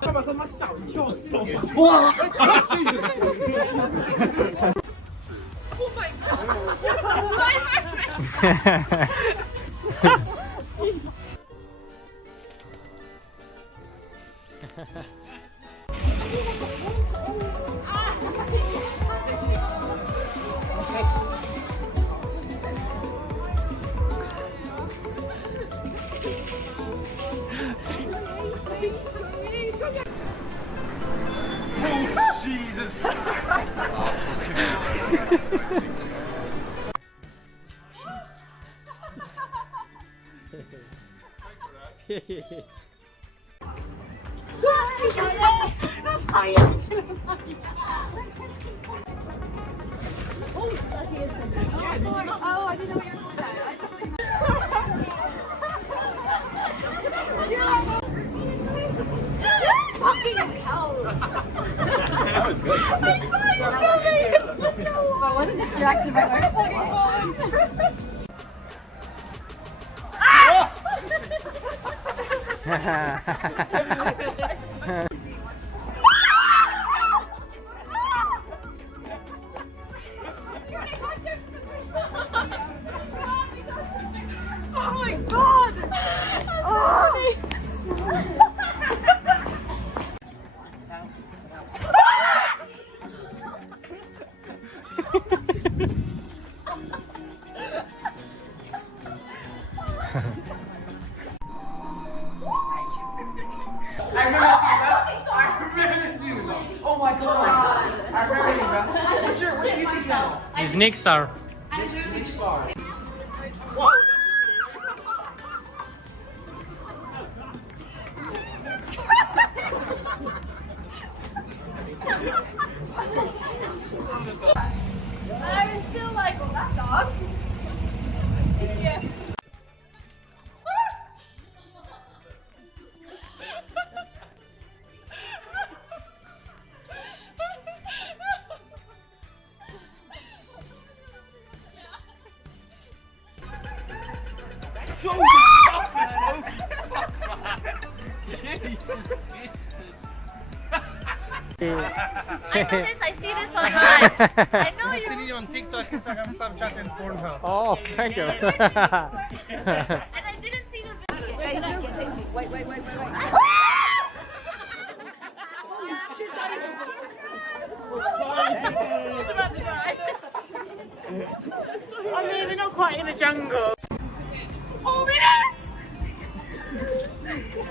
干嘛他妈吓我一跳？哇！Oh my god! Jesus! Oh, I didn't know you were fucking hell. That was good. I wasn't distracted by my phone. Oh my god! I'm sorry. Oh my god! I remember you, bro. What's your YouTube channel? It's Nick Star. Nick Star. I was still like, well, that's odd. Yeah. I know this, I see this online. I know I've seen you on TikTok, Instagram, Snapchat, and Pornhub. Oh, thank you. And I didn't see the video. Wait. She's about to die. I mean, we're not quite in a jungle. Hold it out!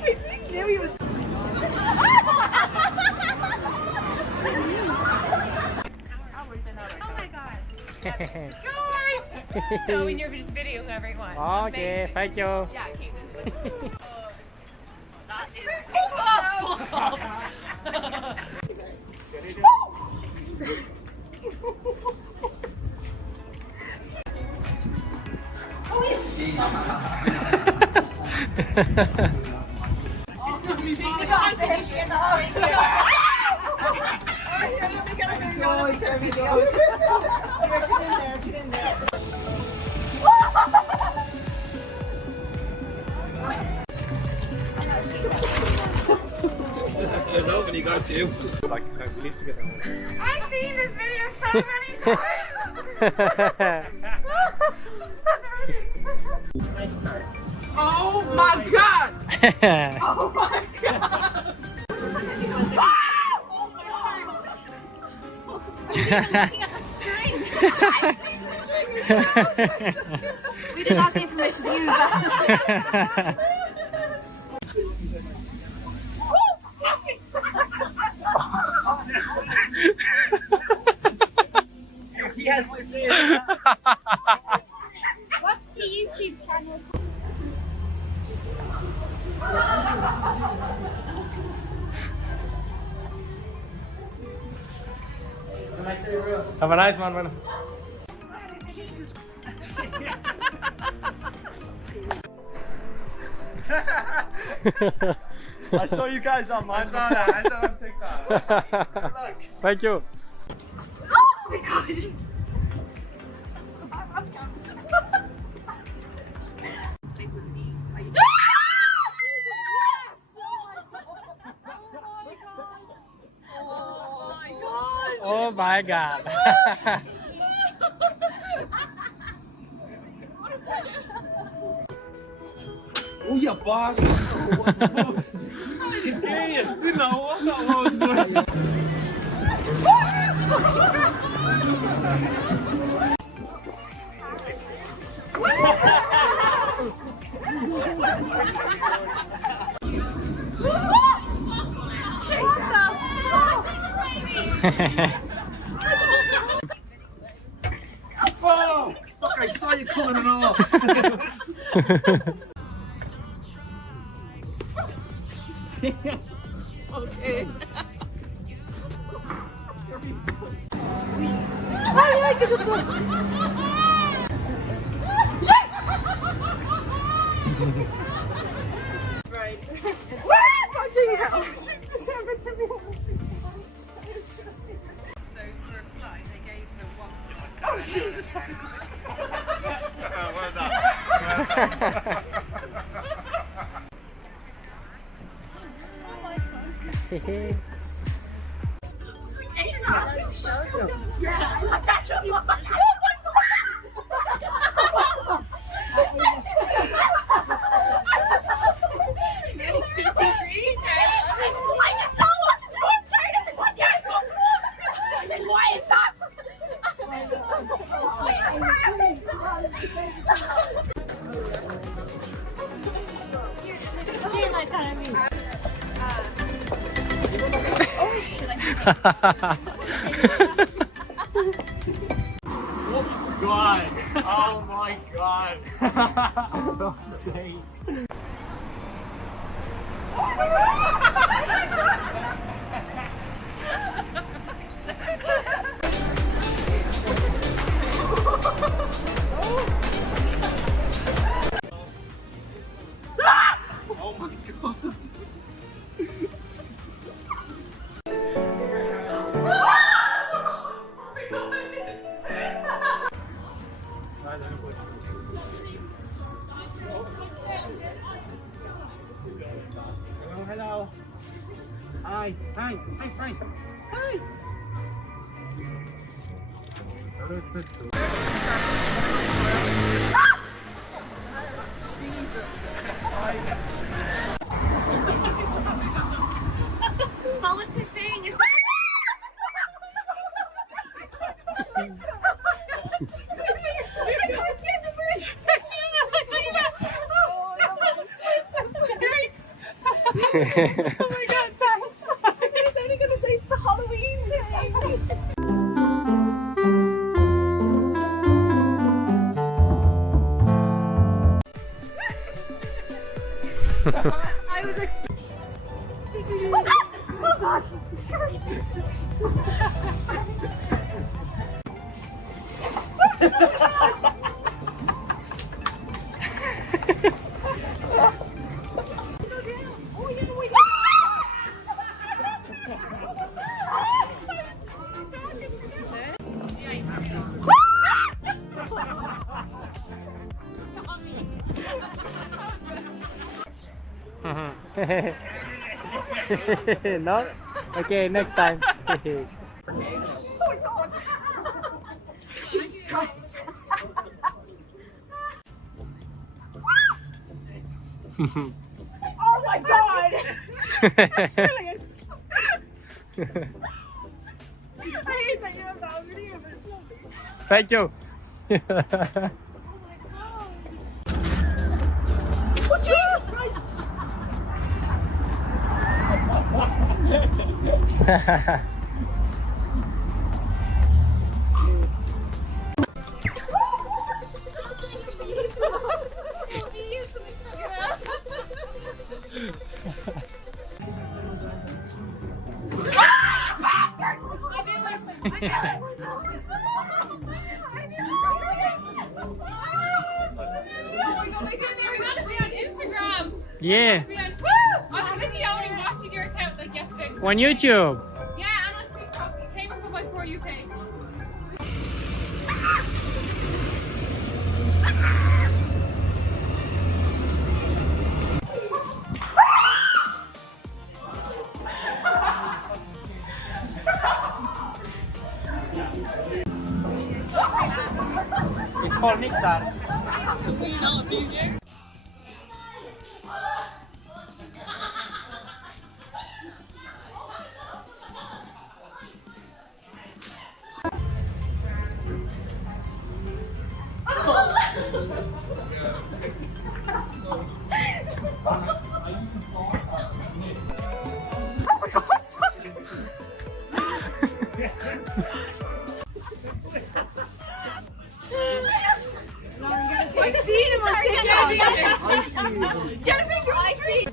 I knew he was. Oh my god. So in your video, everyone. Okay, thank you. Yeah, okay. That is It's over, he got you. Like, we live together. I've seen this video so many times. Oh my god! Oh my god! We didn't have the information to use that. He has my face. What's the YouTube channel? Have a nice one, man. I saw you guys online. I saw that. I saw it on TikTok. Look. Thank you. Oh my gosh! Oh my god. Oh, you bastard! It's scared! You know what that was? Oh! Fuck, I saw you coming and all! Okay. Ay, ay, qué susto. Right. Fucking hell. This happened to me. So for a fly, they gave her one. Oh, Jesus. Well done. God! Oh my God! So safe. Oh my God! Hello. Hi. Hi. Hi. Hi. Hi. Oh, what's it saying? It's oh my god, thanks. I was only gonna say it's the Halloween thing. I was expecting. Oh gosh. No? Okay, next time. Oh my god. Jesus Christ. Oh my god. That's brilliant. I hate that you have that on video, but it's lovely. Thank you. Oh my god. Oh Jesus Christ. Yeah. I was literally only watching your account like yesterday. On YouTube. Yeah, and on TikTok. It came up on my For You page. call Nixon. I've seen him on TikTok. Gotta make your ice cream.